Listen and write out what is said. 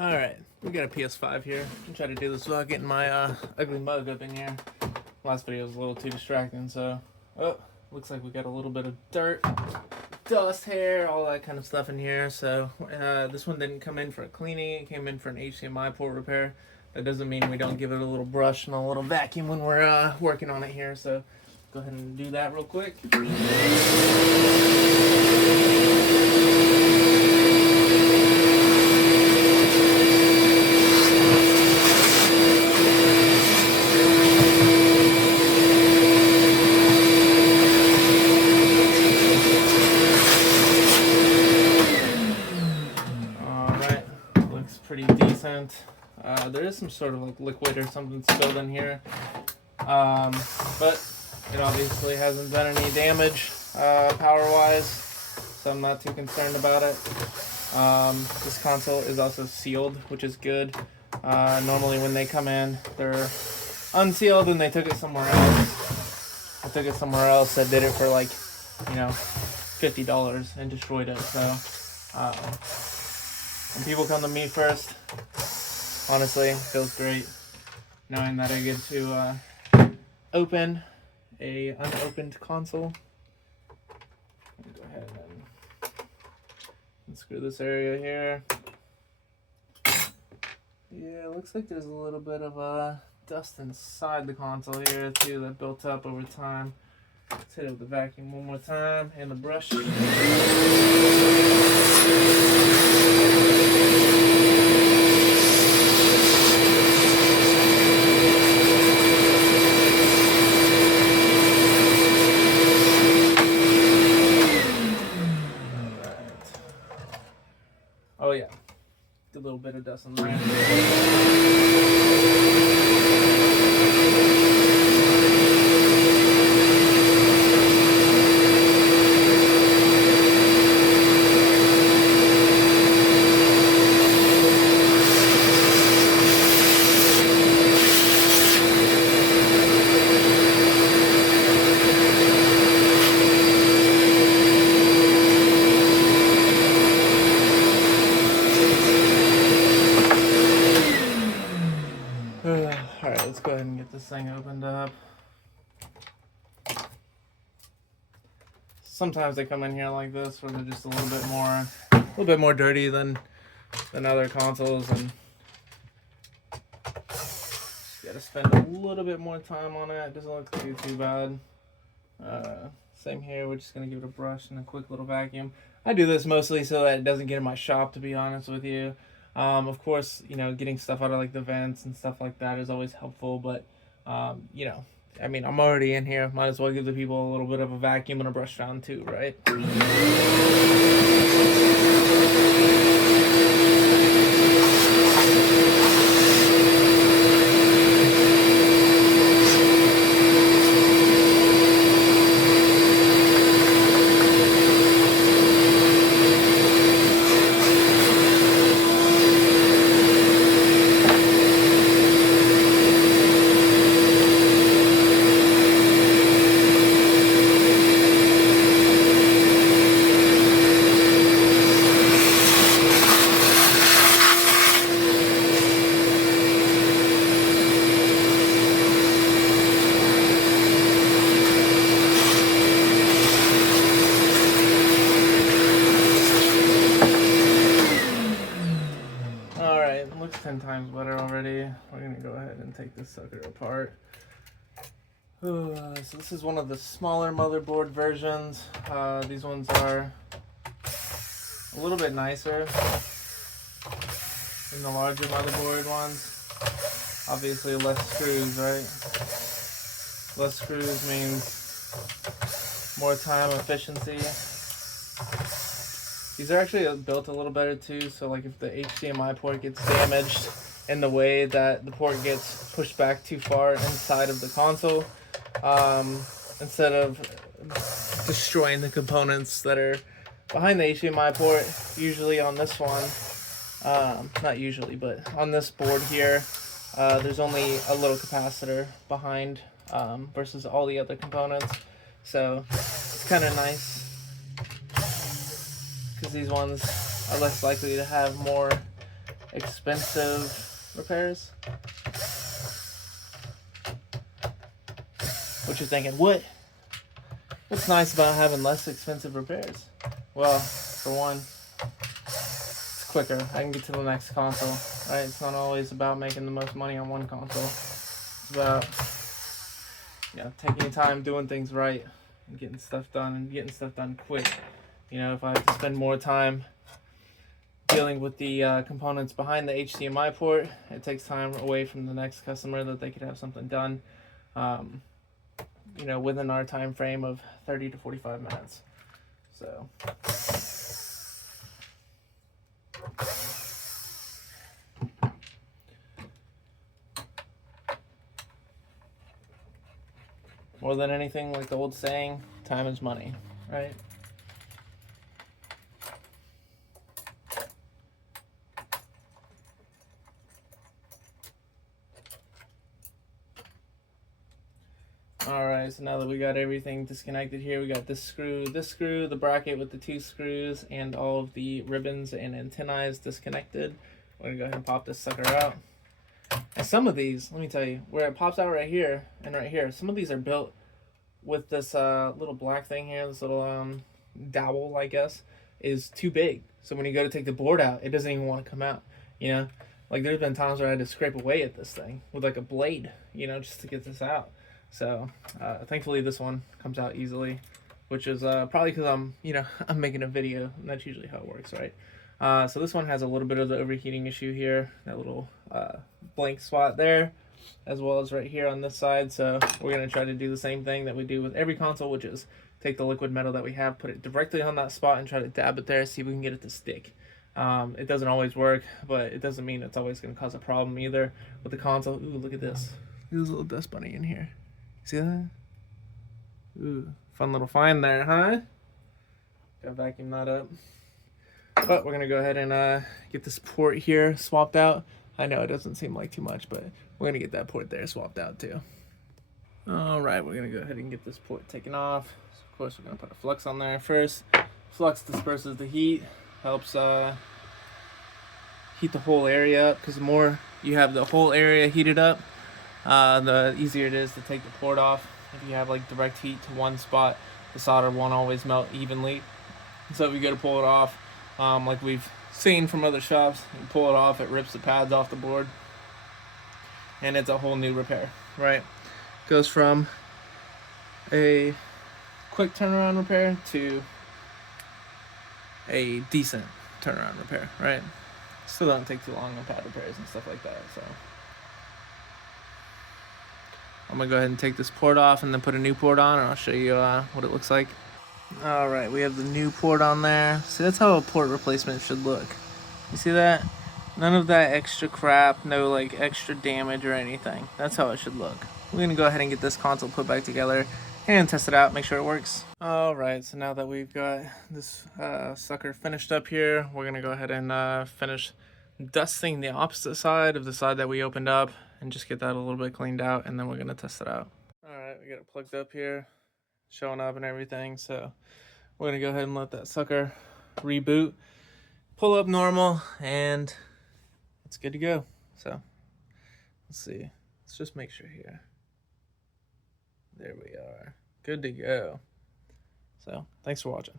Alright, we got a PS5 here. I'm trying to do this without getting my ugly mug up in here. Last video was a little too distracting, so... Oh, looks like we got a little bit of dirt, dust, hair, all that kind of stuff in here. So, this one didn't come in for a cleaning. It came in for an HDMI port repair. That doesn't mean we don't give it a little brush and a little vacuum when we're working on it here. So, go ahead and do that real quick. Pretty decent. There is some sort of like liquid or something spilled in here, but it obviously hasn't done any damage power wise, so I'm not too concerned about it. This console is also sealed, which is good. Normally when they come in they're unsealed and they took it somewhere else. I took it somewhere else that did it for like, you know, $50 and destroyed it. So when people come to me first, honestly, it feels great knowing that I get to open a unopened console. Let me go ahead and unscrew this area here. Yeah, it looks like there's a little bit of dust inside the console here too that built up over time. Let's hit it with the vacuum one more time and the brush. Oh yeah, good little bit of dust on there. Alright, let's go ahead and get this thing opened up. Sometimes they come in here like this where they're just a little bit more dirty than other consoles, and you gotta spend a little bit more time on it. It doesn't look too bad. Same here, we're just gonna give it a brush and a quick little vacuum. I do this mostly so that it doesn't get in my shop, to be honest with you. Of course, you know, getting stuff out of like the vents and stuff like that is always helpful, but you know, I mean, I'm already in here, might as well give the people a little bit of a vacuum and a brush down too, right? Looks 10 times better already. We're gonna go ahead and take this sucker apart. So this is one of the smaller motherboard versions. These ones are a little bit nicer than the larger motherboard ones. Obviously less screws, right? Less screws means more time efficiency. These are actually built a little better too, so like if the HDMI port gets damaged in the way that the port gets pushed back too far inside of the console, instead of destroying the components that are behind the HDMI port, usually on this one, not usually, but on this board here, there's only a little capacitor behind versus all the other components, so it's kind of nice. Because these ones are less likely to have more expensive repairs. What you're thinking, what's nice about having less expensive repairs? Well, for one, it's quicker. I can get to the next console, right? It's not always about making the most money on one console. It's about, taking your time, doing things right, and getting stuff done quick. If I have to spend more time dealing with the components behind the HDMI port, it takes time away from the next customer that they could have something done, within our time frame of 30 to 45 minutes. So more than anything, like the old saying, time is money, right? Alright, so now that we got everything disconnected here, we got this screw, the bracket with the 2 screws, and all of the ribbons and antennae disconnected. We're going to go ahead and pop this sucker out. And some of these, let me tell you, where it pops out right here and right here, some of these are built with this little black thing here, this little dowel, I guess, is too big. So when you go to take the board out, it doesn't even want to come out, Like there's been times where I had to scrape away at this thing with like a blade, just to get this out. So thankfully this one comes out easily, which is probably because I'm making a video, and that's usually how it works, right? So this one has a little bit of the overheating issue here, that little blank spot there, as well as right here on this side. So we're going to try to do the same thing that we do with every console, which is take the liquid metal that we have, put it directly on that spot, and try to dab it there, see if we can get it to stick. It doesn't always work, but it doesn't mean it's always going to cause a problem either with the console. Ooh, look at this. There's a little dust bunny in here. See that? Ooh, fun little find there, huh? Gotta vacuum that up. But we're gonna go ahead and get this port here swapped out. I know it doesn't seem like too much, but we're gonna get that port there swapped out too. All right, we're gonna go ahead and get this port taken off. So of course, we're gonna put a flux on there first. Flux disperses the heat, helps heat the whole area up, because the more you have the whole area heated up, the easier it is to take the port off. If you have like direct heat to one spot, the solder won't always melt evenly. So if you go to pull it off, like we've seen from other shops, you pull it off, it rips the pads off the board, and it's a whole new repair, right? Goes from a quick turnaround repair to a decent turnaround repair, right? Still don't take too long on pad repairs and stuff like that, so I'm gonna go ahead and take this port off and then put a new port on, and I'll show you what it looks like. All right, we have the new port on there. See, that's how a port replacement should look. You see that? None of that extra crap, no like extra damage or anything. That's how it should look. We're gonna go ahead and get this console put back together and test it out, make sure it works. All right, so now that we've got this sucker finished up here, we're gonna go ahead and finish dusting the opposite side of the side that we opened up, and just get that a little bit cleaned out, and then we're gonna test it out. All right, we got it plugged up here, showing up and everything. So we're gonna go ahead and let that sucker reboot, pull up normal, and it's good to go. So let's see, let's just make sure here. There we are, good to go. So thanks for watching.